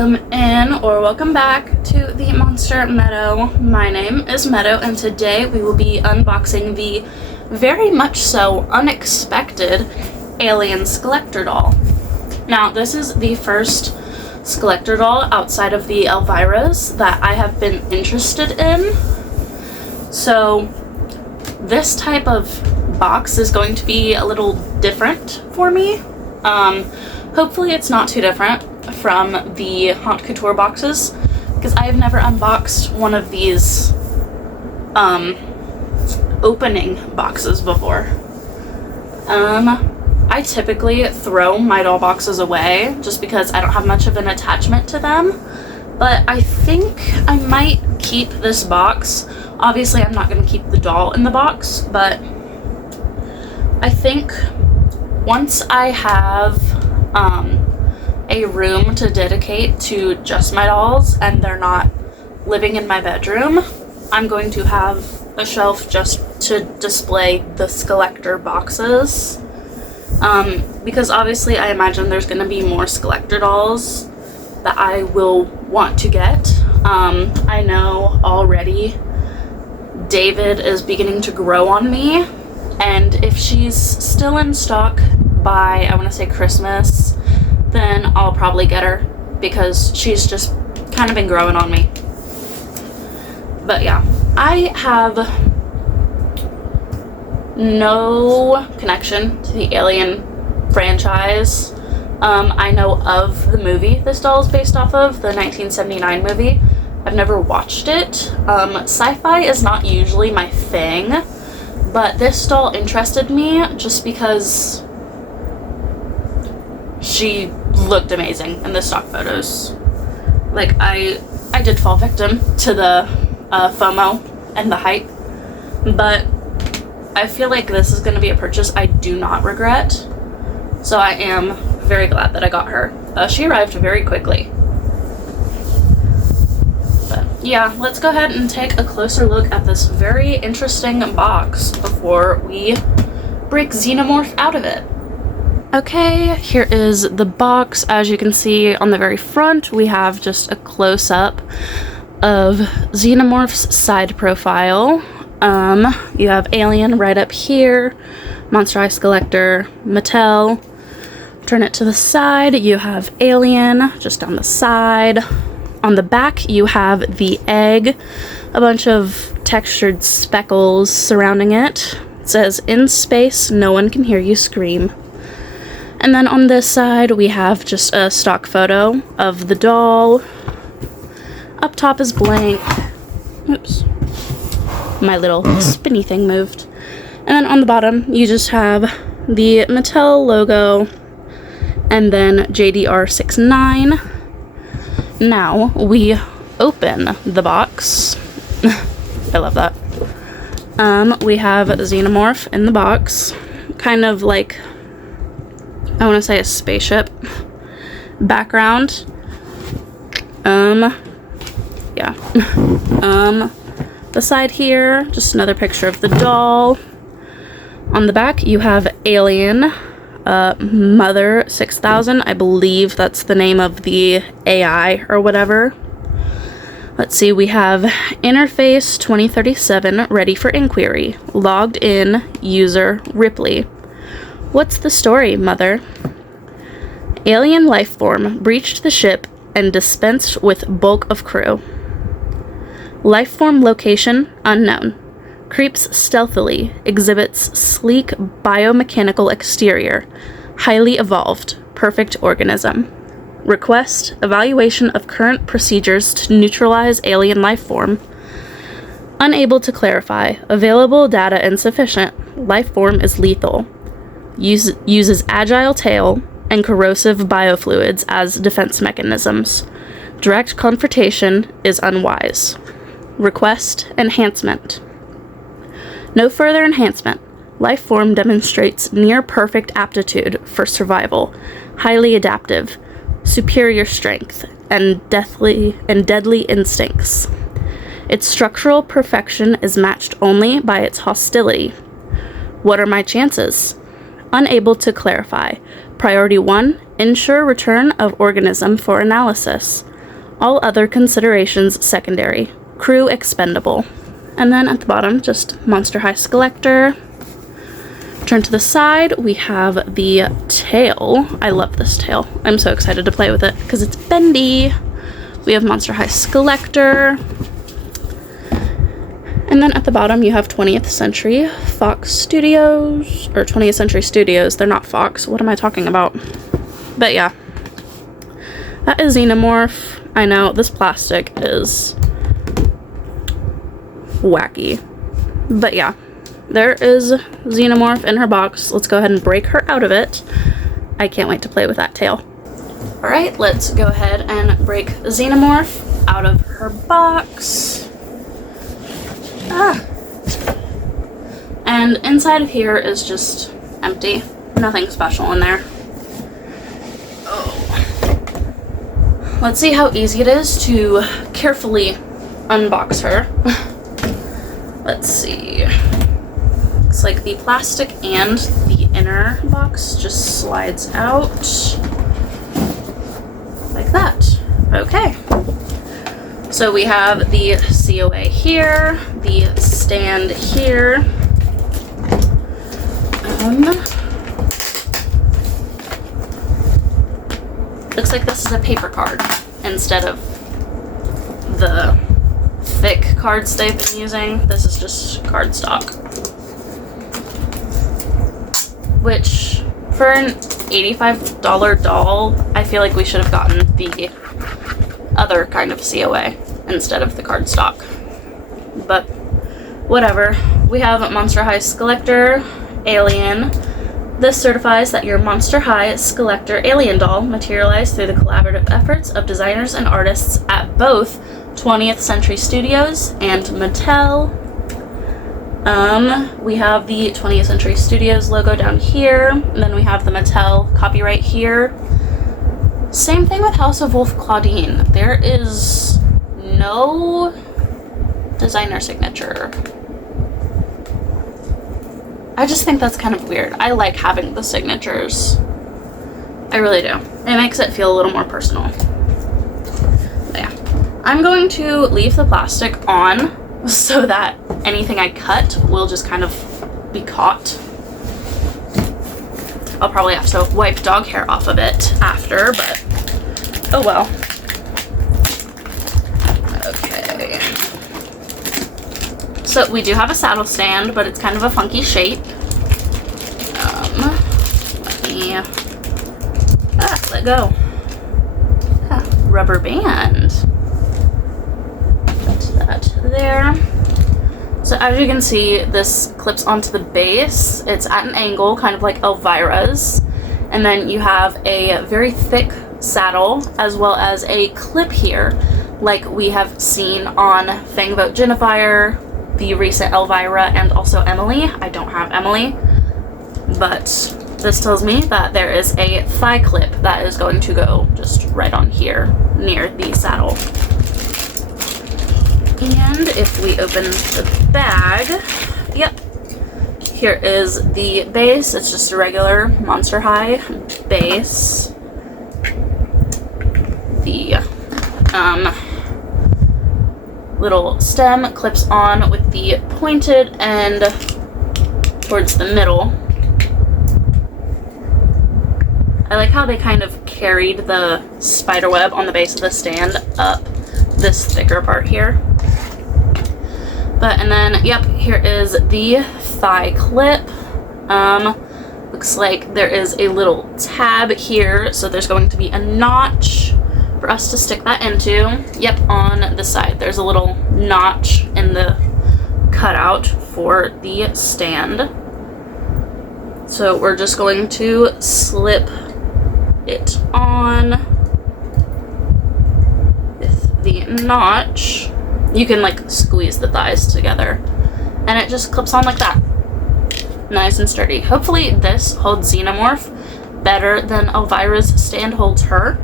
welcome in or welcome back to the Monster Meadow. My name is Meadow and today we will be unboxing the very much so unexpected Alien Skullector doll. Now this is the first Skullector doll outside of the Elvira's that I have been interested in. So this type of box is going to be a little different for me. Hopefully it's not too different from the Haute Couture boxes, because I have never unboxed one of these opening boxes before. I typically throw my doll boxes away just because I don't have much of an attachment to them, but I think I might keep this box. Obviously I'm not going to keep the doll in the box, but I think once I have a room to dedicate to just my dolls and they're not living in my bedroom, I'm going to have a shelf just to display the Skullector boxes, because obviously I imagine there's going to be more Skullector dolls that I will want to get. I know already David is beginning to grow on me, and if she's still in stock by, I want to say, Christmas, then I'll probably get her, because she's just kind of been growing on me. But yeah, I have no connection to the Alien franchise. I know of the movie this doll is based off of, the 1979 movie. I've never watched it. Sci-fi is not usually my thing, but this doll interested me just because she looked amazing in the stock photos. Like, I did fall victim to the FOMO and the hype, but I feel like this is going to be a purchase I do not regret, so I am very glad that I got her. She arrived very quickly. But yeah, let's go ahead and take a closer look at this very interesting box before we break Xenomorph out of it. Okay, here is the box. As you can see on the very front, we have just a close-up of Xenomorph's side profile. You have Alien right up here, Monster High Skullector, Mattel. Turn it to the side, you have Alien just down the side. On the back, you have the egg, a bunch of textured speckles surrounding it. It says, "In space, no one can hear you scream." And then on this side, we have just a stock photo of the doll. Up top is blank. Oops. My little spinny thing moved. And then on the bottom, you just have the Mattel logo and then JDR69. Now we open the box. I love that. We have Xenomorph in the box, kind of like, I want to say, a spaceship background. Yeah. The side here, just another picture of the doll. On the back, you have Alien, Mother 6000. I believe that's the name of the AI or whatever. Let's see, we have Interface 2037 ready for inquiry. Logged in, user Ripley. What's the story, Mother? Alien life form breached the ship and dispensed with bulk of crew. Life form location unknown. Creeps stealthily, exhibits sleek biomechanical exterior, highly evolved, perfect organism. Request evaluation of current procedures to neutralize alien life form. Unable to clarify. Available data insufficient. Life form is lethal. Uses agile tail and corrosive biofluids as defense mechanisms. Direct confrontation is unwise. Request enhancement. No further enhancement. Life form demonstrates near perfect aptitude for survival, highly adaptive, superior strength, and deadly instincts. Its structural perfection is matched only by its hostility. What are my chances? Unable to clarify. Priority 1, ensure return of organism for analysis. All other considerations secondary. Crew expendable. And then at the bottom, just Monster High Skullector. Turn to the side, we have the tail. I love this tail. I'm so excited to play with it because it's bendy. We have Monster High Skullector. And then at the bottom, you have 20th Century Fox Studios, or 20th Century Studios. They're not Fox. What am I talking about? But yeah. That is Xenomorph. I know, this plastic is wacky. But yeah. There is Xenomorph in her box. Let's go ahead and break her out of it. I can't wait to play with that tail. Alright, let's go ahead and break Xenomorph out of her box. And inside of here is just empty. Nothing special in there. Oh. Let's see how easy it is to carefully unbox her. Let's see. Looks like the plastic and the inner box just slides out like that. Okay. So we have the COA here, the stand here. Looks like this is a paper card instead of the thick cards they've been using. This is just cardstock. Which, for an $85 doll, I feel like we should have gotten the other kind of COA instead of the cardstock. But whatever. We have Monster High Skullector Alien. This certifies that your Monster High Skullector Alien doll materialized through the collaborative efforts of designers and artists at both 20th Century Studios and Mattel. We have the 20th Century Studios logo down here, and then we have the Mattel copyright here. Same thing with House of Wolf Claudine. There is no designer signature. I just think that's kind of weird. I like having the signatures. I really do. It makes it feel a little more personal. But yeah. I'm going to leave the plastic on so that anything I cut will just kind of be caught. I'll probably have to wipe dog hair off of it after, but oh well. Okay. So we do have a saddle stand, but it's kind of a funky shape. Let me let go. Rubber band. Put that there. So as you can see, this clips onto the base. It's at an angle, kind of like Elvira's. And then you have a very thick saddle, as well as a clip here, like we have seen on Fangvote Genifire, the recent Elvira, and also Emily. I don't have Emily, but this tells me that there is a thigh clip that is going to go just right on here, near the saddle. And if we open the bag, yep, here is the base. It's just a regular Monster High base. The little stem clips on with the pointed end towards the middle. I like how they kind of carried the spider web on the base of the stand up this thicker part here. And then, yep, here is the thigh clip. Looks like there is a little tab here, so there's going to be a notch for us to stick that into. Yep, on the side, there's a little notch in the cutout for the stand. So we're just going to slip it on with the notch. You can like squeeze the thighs together and it just clips on like that. Nice and sturdy. Hopefully this holds Xenomorph better than Elvira's stand holds her.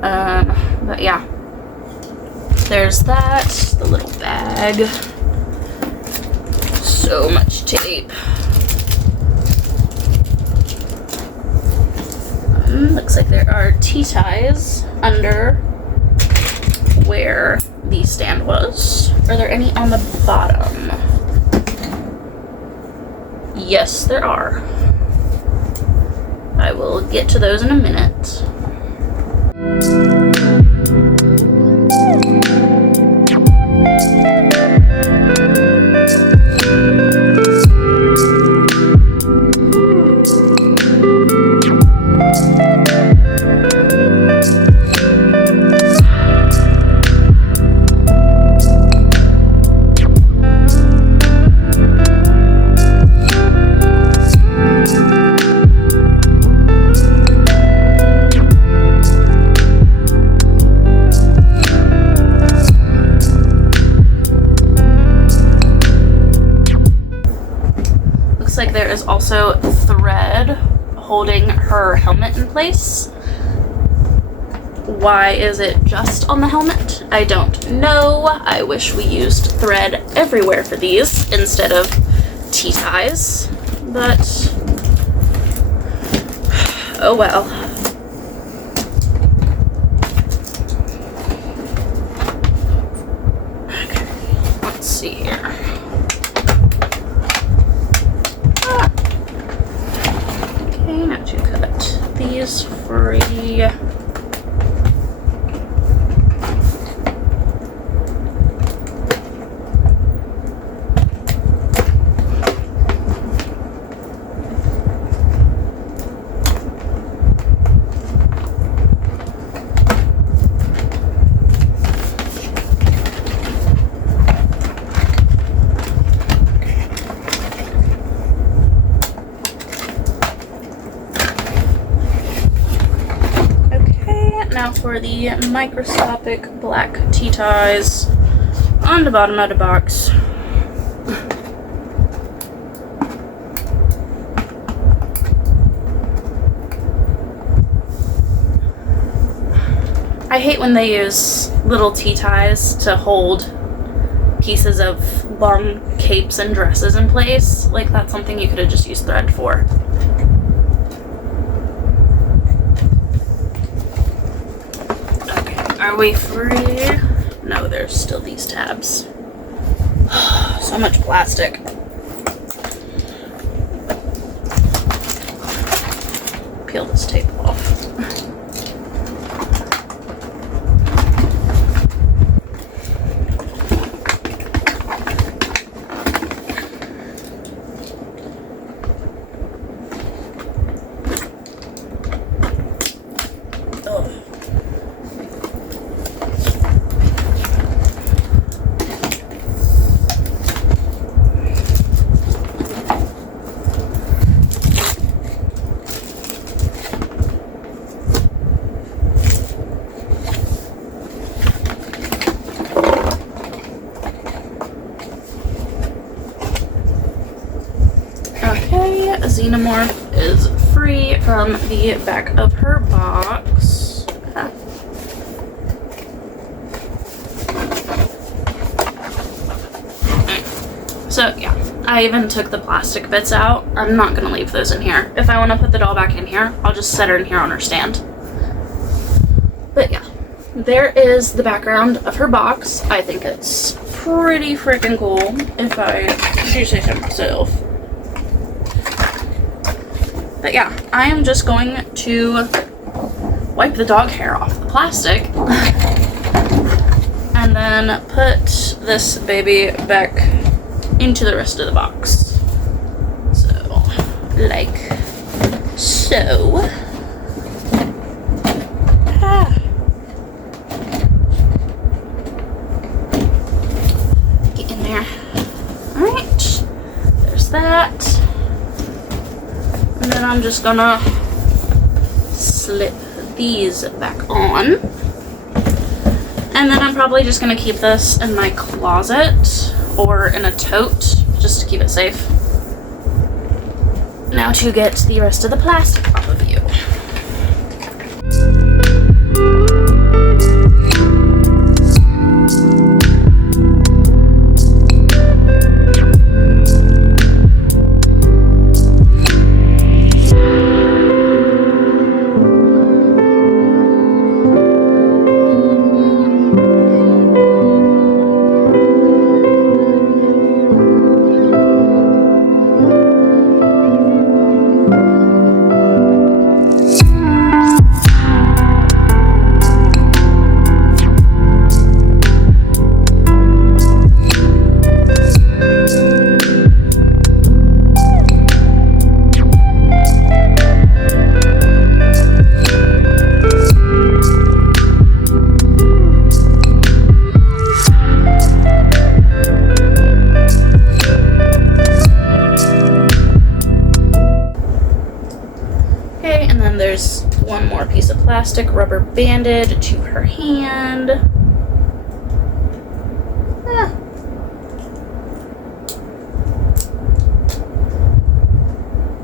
But yeah. There's that. The little bag. So much tape. Looks like there are T-ties under where the stand was. Are there any on the bottom? Yes, there are. I will get to those in a minute. Like there is also thread holding her helmet in place. Why is it just on the helmet? I don't know. I wish we used thread everywhere for these instead of T-ties, but oh well. Okay, let's see here. Now to cut these free. Now for the microscopic black T-ties on the bottom of the box. I hate when they use little T-ties to hold pieces of long capes and dresses in place. Like, that's something you could have just used thread for. Are we free? No, there's still these tabs. So much plastic. Peel this tape off. Xenomorph is free from the back of her box. So yeah, I even took the plastic bits out. I'm not gonna leave those in here. If I want to put the doll back in here, I'll just set her in here on her stand. But yeah, there is the background of her box. I think it's pretty freaking cool, if I do say so myself. But yeah, I am just going to wipe the dog hair off the plastic and then put this baby back into the rest of the box. So, like so. Get in there. Alright, there's that. And then I'm just gonna slip these back on. And then I'm probably just gonna keep this in my closet or in a tote just to keep it safe. Now to get the rest of the plastic off of you. plastic rubber banded to her hand.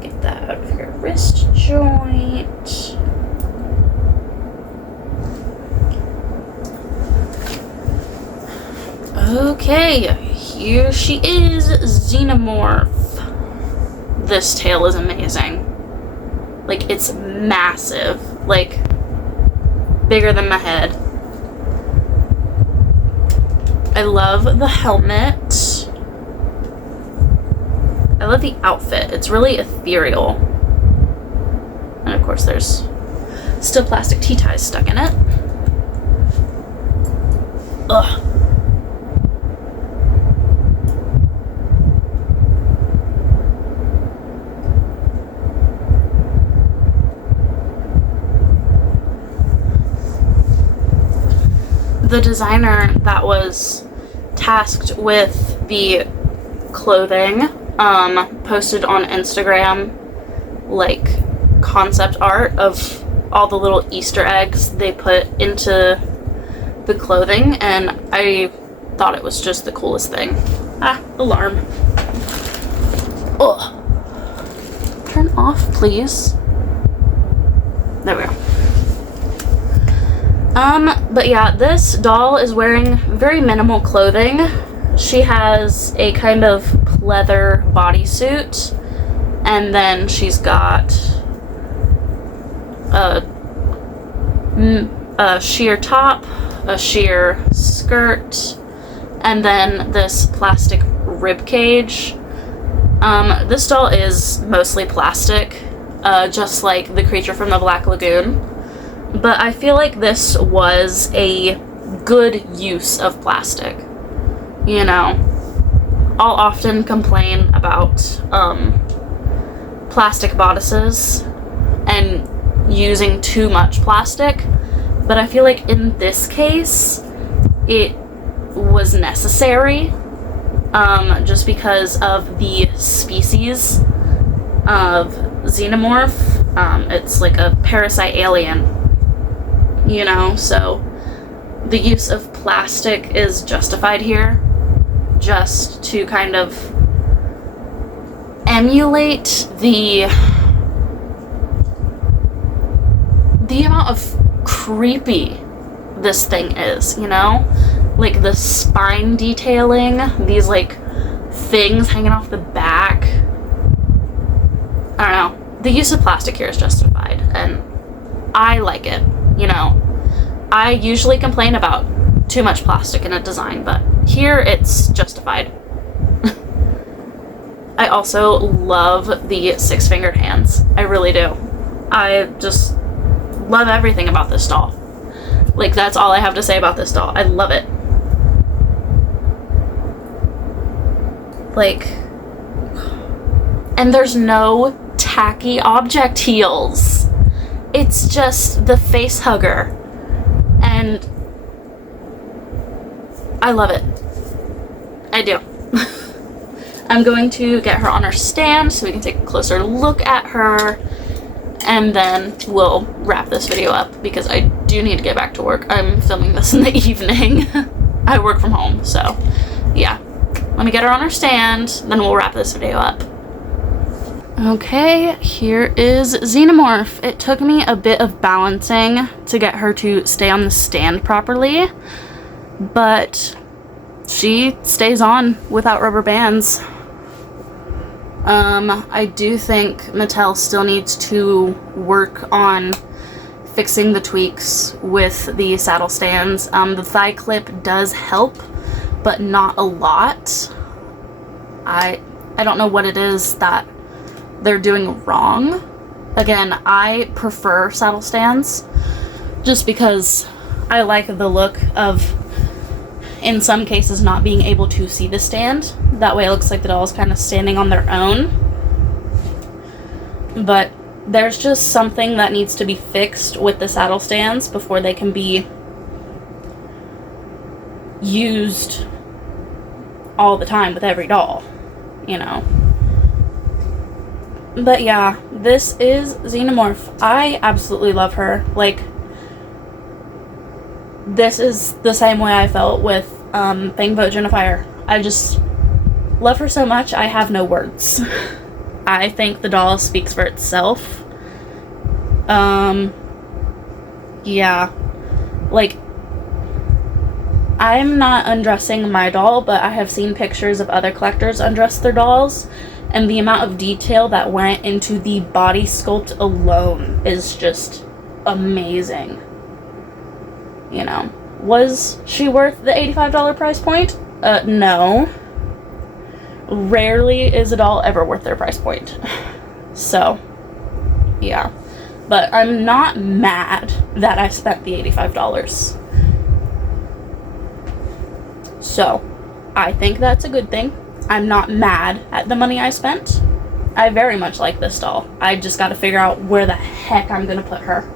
Get that out of your wrist joint. Okay, here she is, Xenomorph. This tail is amazing. Like, it's massive. Like, bigger than my head. I love the helmet. I love the outfit. It's really ethereal. And of course there's still plastic T-ties stuck in it. Ugh. The designer that was tasked with the clothing posted on Instagram like concept art of all the little Easter eggs they put into the clothing, and I thought it was just the coolest thing. Alarm. Ugh. Turn off, please. There we go. But yeah, this doll is wearing very minimal clothing. She has a kind of pleather bodysuit, and then she's got a sheer top, a sheer skirt, and then this plastic rib cage. This doll is mostly plastic, just like the creature from the Black Lagoon. But I feel like this was a good use of plastic. You know, I'll often complain about plastic bodices and using too much plastic, but I feel like in this case it was necessary, just because of the species of Xenomorph. It's like a parasite alien, you know, so the use of plastic is justified here, just to kind of emulate the amount of creepy this thing is, you know? Like the spine detailing, these like things hanging off the back. I don't know. The use of plastic here is justified, and I like it, you know? I usually complain about too much plastic in a design, but here it's justified. I also love the six-fingered hands. I really do. I just love everything about this doll. Like, that's all I have to say about this doll. I love it. Like, and there's no tacky object heels. It's just the face hugger. And I love it. I do. I'm going to get her on her stand so we can take a closer look at her, and then we'll wrap this video up because I do need to get back to work. I'm filming this in the evening. I work from home, so yeah. Let me get her on her stand, then we'll wrap this video up. Okay, here is Xenomorph. It took me a bit of balancing to get her to stay on the stand properly, but she stays on without rubber bands. I do think Mattel still needs to work on fixing the tweaks with the saddle stands. The thigh clip does help, but not a lot. I don't know what it is that they're doing wrong. Again, I prefer saddle stands just because I like the look of, in some cases, not being able to see the stand. That way it looks like the doll is kind of standing on their own. But there's just something that needs to be fixed with the saddle stands before they can be used all the time with every doll, you know. But yeah, this is Xenomorph. I absolutely love her. Like, this is the same way I felt with Bangboat Jennifer. I just love her so much, I have no words. I think the doll speaks for itself. Yeah. Like, I'm not undressing my doll, but I have seen pictures of other collectors undress their dolls, and the amount of detail that went into the body sculpt alone is just amazing. You know, was she worth the $85 price point? No. Rarely is a doll ever worth their price point. So, yeah. But I'm not mad that I spent the $85. So, I think that's a good thing. I'm not mad at the money I spent. I very much like this doll. I just gotta figure out where the heck I'm gonna put her.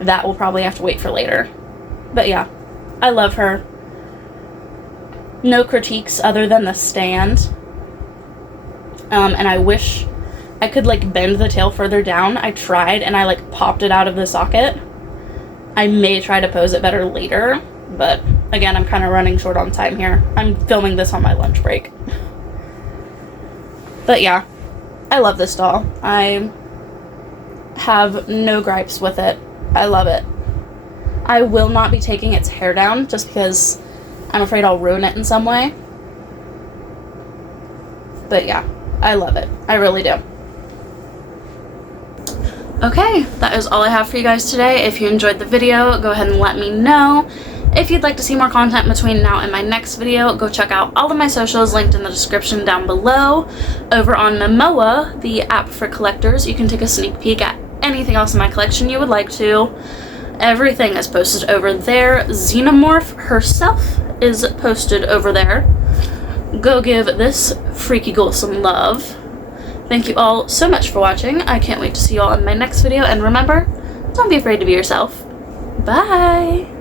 That will probably have to wait for later. But yeah, I love her. No critiques other than the stand. And I wish I could, like, bend the tail further down. I tried, and I, like, popped it out of the socket. I may try to pose it better later, but again, I'm kind of running short on time here. I'm filming this on my lunch break. But yeah, I love this doll. I have no gripes with it. I love it. I will not be taking its hair down just because I'm afraid I'll ruin it in some way. But yeah, I love it. I really do. Okay, that is all I have for you guys today. If you enjoyed the video, go ahead and let me know. If you'd like to see more content between now and my next video, go check out all of my socials linked in the description down below. Over on Momoa, the app for collectors, you can take a sneak peek at anything else in my collection you would like to. Everything is posted over there. Xenomorph herself is posted over there. Go give this freaky ghoul some love. Thank you all so much for watching. I can't wait to see you all in my next video. And remember, don't be afraid to be yourself. Bye!